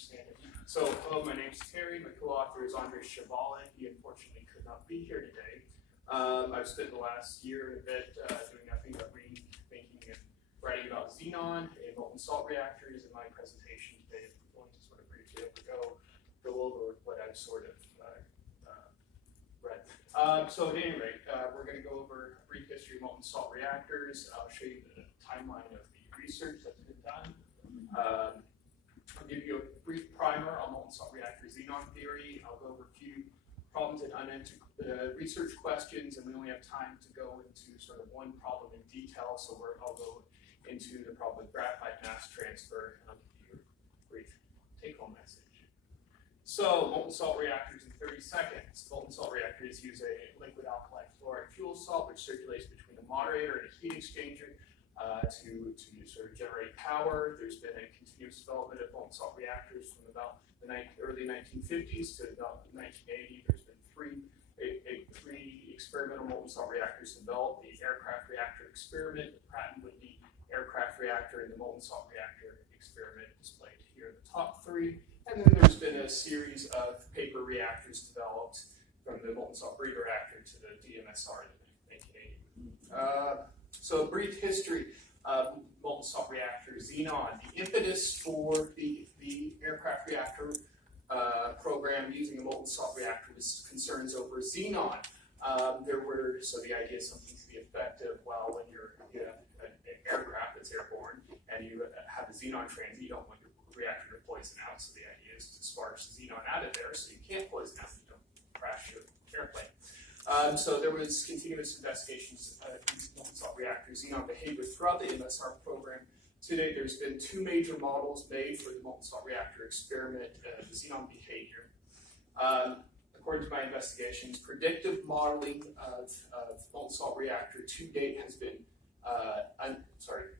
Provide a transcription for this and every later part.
understand it. So, hello, my name's Terry. My co-author is Andre Chavala. He unfortunately could not be here today. I've spent the last year and a bit doing nothing but reading, thinking, and writing about xenon and molten salt reactors. In my presentation today, I'm going to sort of briefly go over what I've sort of read. So at any rate, we're going to go over a brief history of molten salt reactors. I'll show you the timeline of the research that's been done. I'll give you a brief primer on molten salt reactor xenon theory. I'll go over a few problems and unanswered research questions, and we only have time to go into sort of one problem in detail, so I'll go into the problem with graphite mass transfer, and I'll give you a brief take-home message. So, molten salt reactors in 30 seconds. Molten salt reactors use a liquid alkaline fluoride fuel salt, which circulates between a moderator and a heat exchanger to sort of generate power. There's been a continuous development of molten salt reactors from about the early 1950s to about 1980. There's been three experimental molten salt reactors developed: the aircraft reactor experiment, the Pratt & Whitney aircraft reactor, and the molten salt reactor experiment displayed here in the top three. And then there's been a series of paper reactors developed from the molten salt breeder reactor to the DMSR in the 1980s. So a brief history of molten salt reactor xenon. The impetus for the aircraft reactor program using a molten salt reactor was concerns over xenon. So the idea is something to be effective when you're an aircraft that's airborne and you have a xenon transit, you don't want your reactor to poison out, so the idea is to sparge xenon out of there so you can't poison out, you don't crash your airplane. So there was continuous investigations of these molten salt reactors, xenon behavior throughout the MSR program. Today, there's been two major models made for the molten salt reactor experiment, the xenon behavior. According to my investigations, predictive modeling of molten salt reactor to date has been,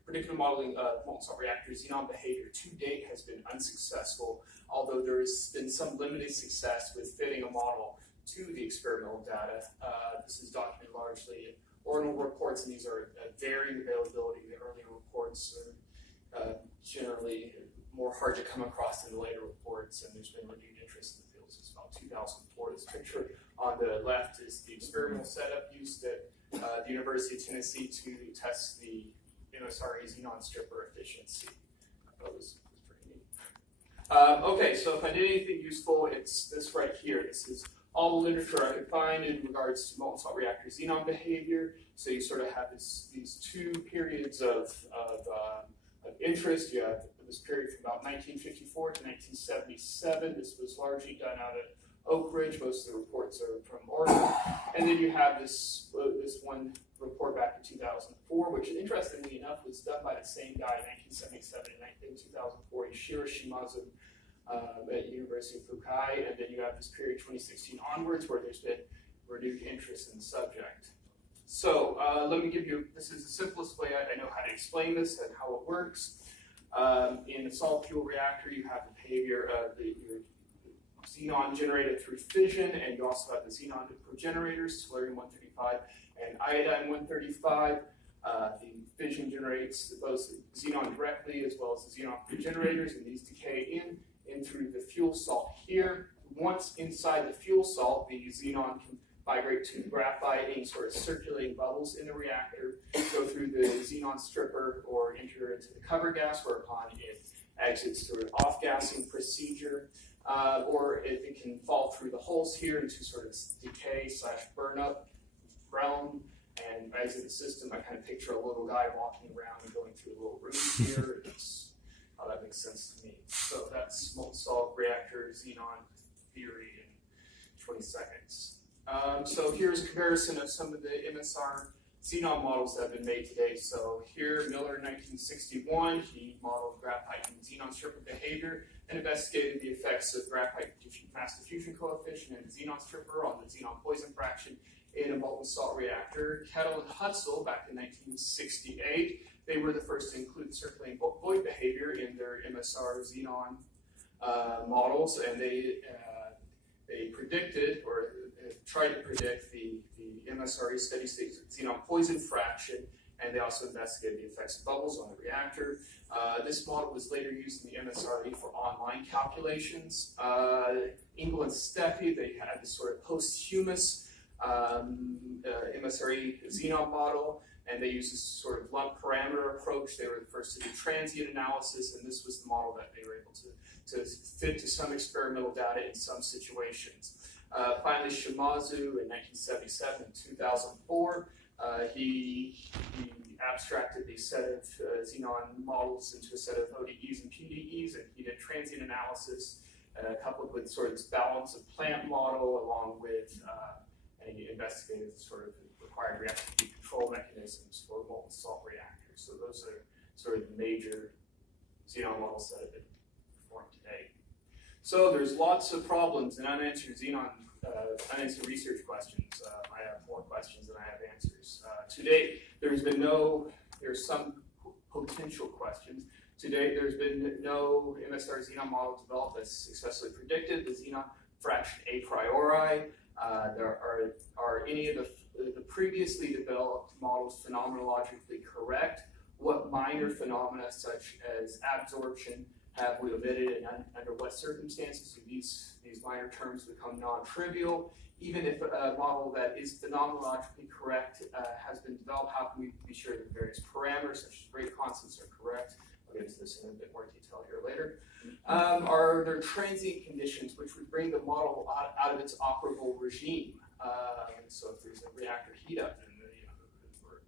predictive modeling of molten salt reactor xenon behavior to date has been unsuccessful, although there has been some limited success with fitting a model to the experimental data. This is documented largely in ordinal reports, and these are varying availability. The earlier reports are generally more hard to come across than the later reports, and there's been renewed interest in the field since about 2004. This picture on the left is the experimental setup used at the University of Tennessee to test the MSRE xenon stripper efficiency. That was pretty neat. Okay, so if I did anything useful, it's this right here. This is all the literature I could find in regards to molten salt reactor xenon behavior. So you sort of have these two periods of interest. You have this period from about 1954 to 1977. This was largely done out at Oak Ridge. Most of the reports are from Oregon. And then you have this one report back in 2004, which interestingly enough was done by the same guy in 1977 and 2004, Ishiro Shimazu, at University of Fukai. And then you have this period 2016 onwards where there's been renewed interest in the subject. So let me give you, this is the simplest way I know how to explain this and how it works. In a solid fuel reactor, you have the behavior of your xenon generated through fission, and you also have the xenon progenitors, tellurium-135 and iodine-135. The fission generates both xenon directly as well as the xenon progenitors, and these decay in through the fuel salt here. Once inside the fuel salt, the xenon can migrate to graphite, any sort of circulating bubbles in the reactor, go through the xenon stripper or enter into the cover gas, whereupon it exits through an off-gassing procedure, or it can fall through the holes here into sort of decay/burn-up realm and exit the system. I kind of picture a little guy walking around and going through a little room here. That's how that makes sense to me. So that's molten salt reactor xenon theory in 20 seconds. So here's a comparison of some of the MSR xenon models that have been made today. So here, Miller in 1961, he modeled graphite and xenon stripper behavior and investigated the effects of graphite mass diffusion coefficient and xenon stripper on the xenon poison fraction in a molten salt reactor. Kettle and Hutzel, back in 1968, they were the first to include circulating void behavior in their MSR xenon models, and they predicted, or tried to predict, the MSRE steady state xenon poison fraction and they also investigated the effects of bubbles on the reactor. This model was later used in the MSRE for online calculations. Engel and Steffi, they had this sort of posthumous MSRE Xenon model, and they used this sort of lump parameter approach. They were the first to do transient analysis, and this was the model that they were able to fit to some experimental data in some situations. Finally, Shimazu in 1977 and 2004, he abstracted the set of xenon models into a set of ODEs and PDEs, and he did transient analysis coupled with sort of this balance of plant model along with and he investigated sort of required reactivity control mechanisms for molten salt reactors. So those are sort of the major xenon models that have been performed today. So there's lots of problems and unanswered unanswered research questions. I have more questions than I have answers. To date, there's some potential questions. To date, there's been no MSR Xenon model developed that's successfully predicted the Xenon fraction a priori. Are any of the previously developed models phenomenologically correct? What minor phenomena, such as absorption, have we omitted, and under what circumstances do these minor terms become non-trivial? Even if a model that is phenomenologically correct has been developed, how can we be sure that various parameters, such as rate constants, are correct? I'll get into this in a bit more detail here later. Are there transient conditions which would bring the model out of its operable regime? So if there's a reactor heat up and or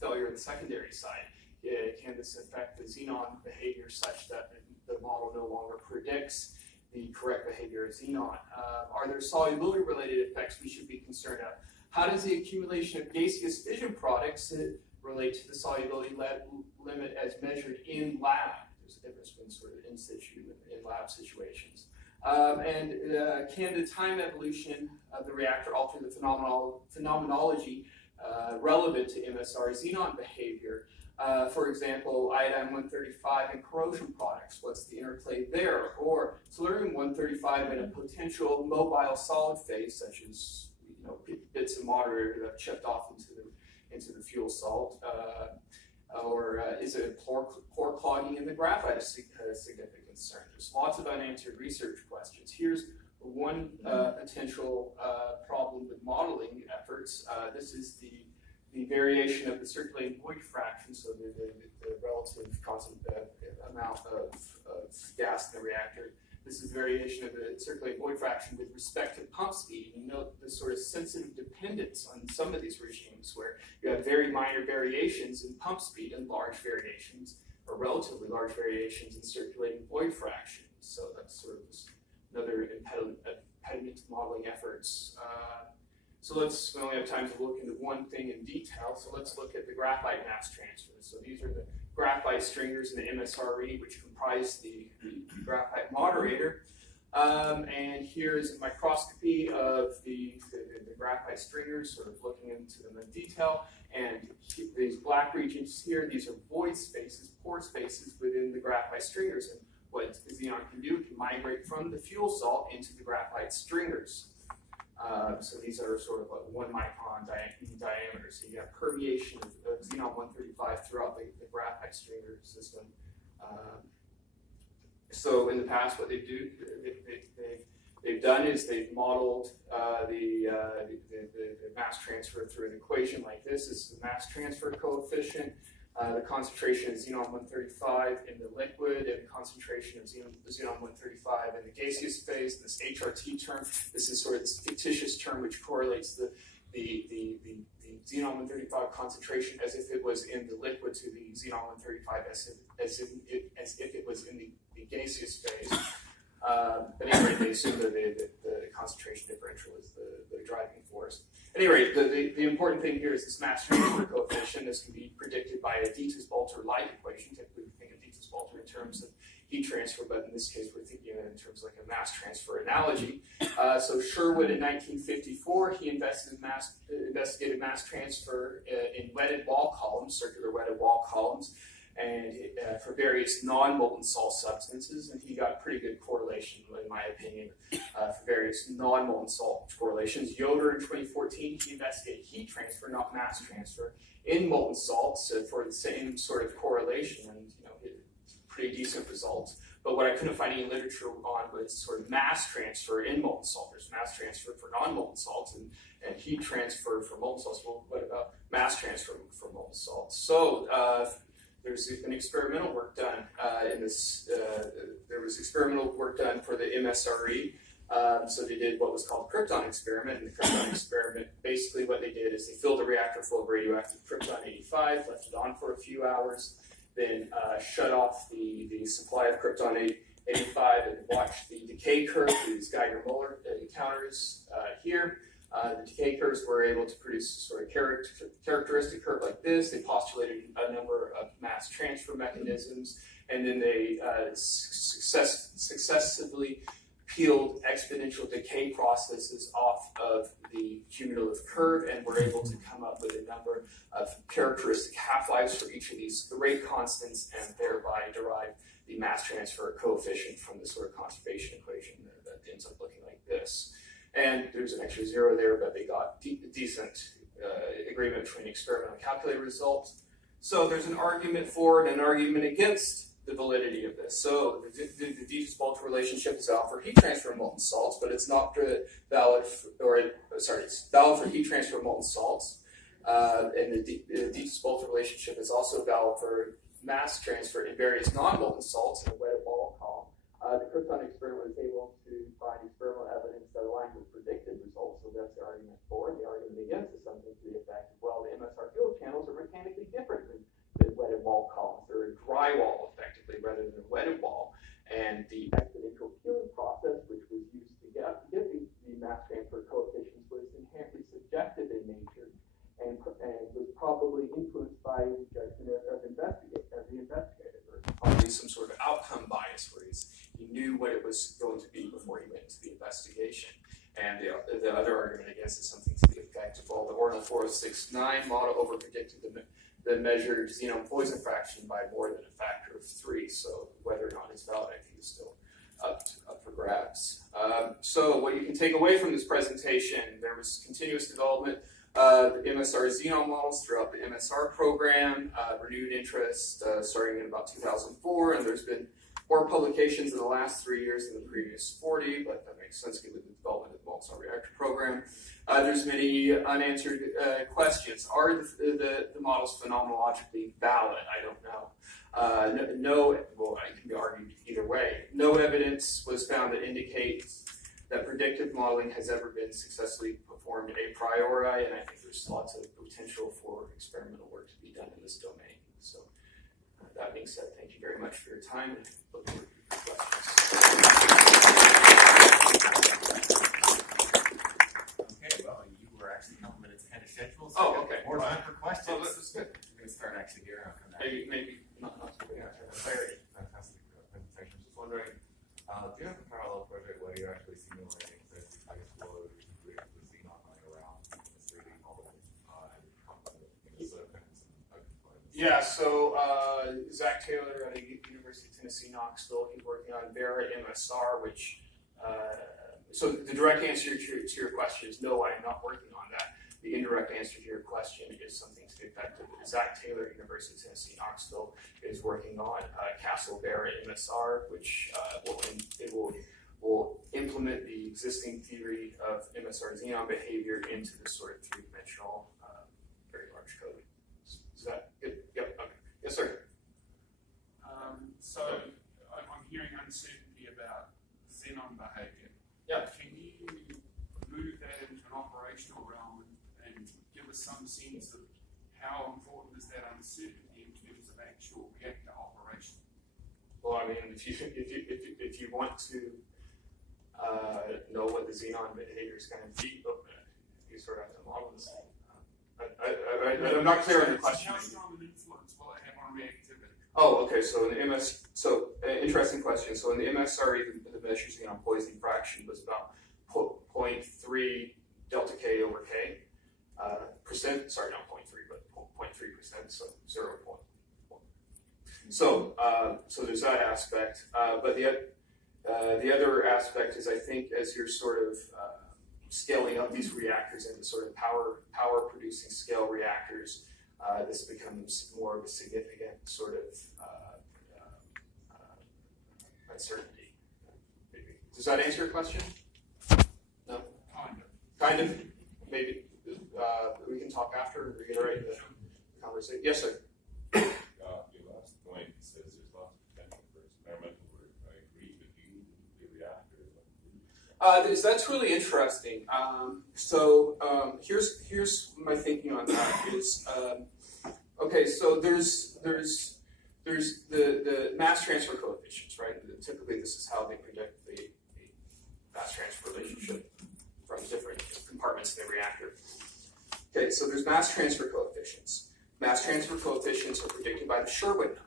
failure on the secondary side, can this affect the xenon behavior such that the model no longer predicts the correct behavior of xenon? Are there solubility-related effects we should be concerned of? How does the accumulation of gaseous fission products relate to the solubility limit as measured in lab? There's a difference between sort of in situ and in lab situations. Can the time evolution of the reactor alter the phenomenology relevant to MSR xenon behavior? For example, iodine-135 and corrosion products, what's the interplay there? Or tellurium-135 in a potential mobile solid phase, such as bits of moderator that chipped off into the fuel salt. Or is it pore clogging in the graphite a significant concern? There's lots of unanswered research questions. Here's one potential problem with modeling efforts. This is the variation of the circulating void fraction, so the relative constant amount of gas in the reactor. This is variation of the circulating void fraction with respect to pump speed. You note the sort of sensitive dependence on some of these regimes where you have very minor variations in pump speed and large variations, or relatively large variations in circulating void fraction. So that's sort of another impediment to modeling efforts. So we only have time to look into one thing in detail, so let's look at the graphite mass transfer. So these are the graphite stringers in the MSRE, which comprise the graphite moderator. And here is a microscopy of the graphite stringers, sort of looking into them in detail. And these black regions here, these are void spaces, pore spaces within the graphite stringers. And what xenon can do, it can migrate from the fuel salt into the graphite stringers. So these are sort of like 1 micron diameter. So you have permeation of xenon-135 throughout the graphite stringer system. So in the past, what they've done is they've modeled the mass transfer through an equation like this. This is the mass transfer coefficient. The concentration of xenon-135 in the liquid and the concentration of xenon-135 in the gaseous phase. This HRT term, this is sort of this fictitious term which correlates the xenon-135 concentration as if it was in the liquid to the xenon-135 as if it was in the gaseous phase. But anyway, they assume that the concentration differential is the driving force. At any rate, the important thing here is this mass transfer coefficient. This can be predicted by a Dietz-Balter-like equation. Typically, we think of Dietz-Balter in terms of heat transfer, but in this case, we're thinking of it in terms of like a mass transfer analogy. So Sherwood in 1954, he investigated mass transfer in wetted wall columns, circular wetted wall columns. and for various non-molten salt substances, and he got pretty good correlation, in my opinion, for various non-molten salt correlations. Yoder in 2014, he investigated heat transfer, not mass transfer, in molten salts for the same sort of correlation, and pretty decent results. But what I couldn't find any literature on was sort of mass transfer in molten salt. There's mass transfer for non-molten salts and heat transfer for molten salts. Well, what about mass transfer for molten salts? So there's been experimental work done in this. There was experimental work done for the MSRE. So they did what was called the Krypton experiment. And the Krypton experiment, basically what they did is they filled the reactor full of radioactive Krypton-85, left it on for a few hours, then shut off the supply of Krypton-85 and watched the decay curve, these Geiger-Muller counters here. The decay curves were able to produce a sort of characteristic curve like this. They postulated a number of mass transfer mechanisms, and then they successively peeled exponential decay processes off of the cumulative curve, and were able to come up with a number of characteristic half-lives for each of these rate constants, and thereby derive the mass transfer coefficient from the sort of conservation equation that ends up looking like this. And there's an extra zero there, but they got decent agreement between experimental and calculated results. So there's an argument for and an argument against the validity of this. So the Dietz-Balch relationship is valid for heat transfer in molten salts, but it's not valid it's valid for heat transfer in molten salts. And the Dietz-Balch relationship is also valid for mass transfer in various non-molten salts in a wetted wall column. The Krypton experiment was able to find experimental evidence that aligned with predicted results, so that's the argument for. The argument against is something to the effect of, well, the MSR field channels are mechanically different than wetted wall columns. They're a dry wall, effectively, rather than a wetted wall. And the exponential peeling process, which was used to get the mass transfer coefficients, was inherently subjective in nature and was probably influenced by the judgment of the investigator, or probably some sort of outcome bias where he knew what it was going to be before he went into the investigation. And the other argument against is something to the effect of, well, the Ordinal 4069 model overpredicted the measured xenon poison fraction by more than a factor of 3. So whether or not it's valid, I think is still up for grabs. So what you can take away from this presentation, there was continuous development of MSR xenon models throughout the MSR program, renewed interest starting in about 2004, and there's been more publications in the last 3 years than the previous 40, but that makes sense given the development of the molten reactor program. There's many unanswered questions. Are the models phenomenologically valid? I don't know. Well, it can be argued either way. No evidence was found that indicates that predictive modeling has ever been successfully performed a priori, and I think there's lots of potential for experimental work to be done in this domain. So that being said, thank you very much for your time, and look forward to your questions. Okay, well, you were actually a couple minutes ahead of schedule, so okay. More time for questions. Oh, this is good. We're going to start actually here. I'll come back. Maybe not clarity. Fantastic presentation. Just wondering, do you have a parallel project where you're actually simulating this, I guess, load with xenon running around in a 3D model and circuits and open components? Yeah, so Zach Taylor at the University of Tennessee, Knoxville, he's working on Vera MSR, which, so the direct answer to your question is no, I am not working on that. The indirect answer to your question is something to the effect of Zach Taylor, University of Tennessee, Knoxville, is working on Castle Vera MSR, which will implement the existing theory of MSR xenon behavior into this sort of three-dimensional, very large code. Is that good? Yep. Okay. Yes, sir. So I'm hearing uncertainty about xenon behavior. Yeah. Can you move that into an operational realm and give us some sense of how important is that uncertainty in terms of actual reactor operation? Well, I mean, if you want to know what the xenon behavior is going to be, you sort of have to model this. I'm not clear on your question. How strong an influence will it have on reactivity? Oh, okay. So in the interesting question. So in the MSRE, the measured xenon poisoning fraction was about 0.3 delta K over K percent. Sorry, not 0.3, but 0.3%. So 0.1. So there's that aspect. But the other aspect is, I think, as you're sort of scaling up these reactors into sort of power producing scale reactors, this becomes more of a significant sort of uncertainty. Maybe. Does that answer your question? No? Kind of. Maybe. We can talk after and reiterate the conversation. Yes, sir. Your last point says there's lots of potential for experimental work. I agree with you. The reactors. That's really interesting. Here's my thinking on that. Is okay. So there's the mass transfer coefficients, right? Typically, this is how they predict the mass transfer relationship from different compartments in the reactor. Okay, so there's mass transfer coefficients. Mass transfer coefficients are predicted by the Sherwood number.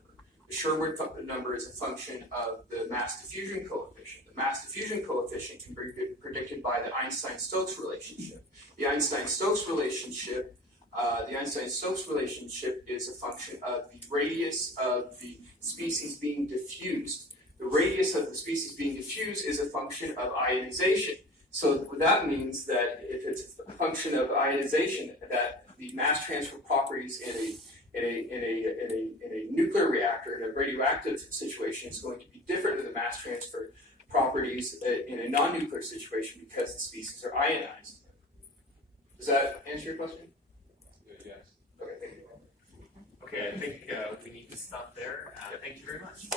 The Sherwood number is a function of the mass diffusion coefficient. The mass diffusion coefficient can be predicted by the Einstein-Stokes relationship. The Einstein-Stokes relationship is a function of the radius of the species being diffused. The radius of the species being diffused is a function of ionization. So what that means that if it's a function of ionization, that the mass transfer properties in a nuclear reactor, in a radioactive situation, is going to be different than the mass transfer properties in a non-nuclear situation because the species are ionized. Does that answer your question? Yes. Okay, thank you. Okay, I think we need to stop there. Thank you very much.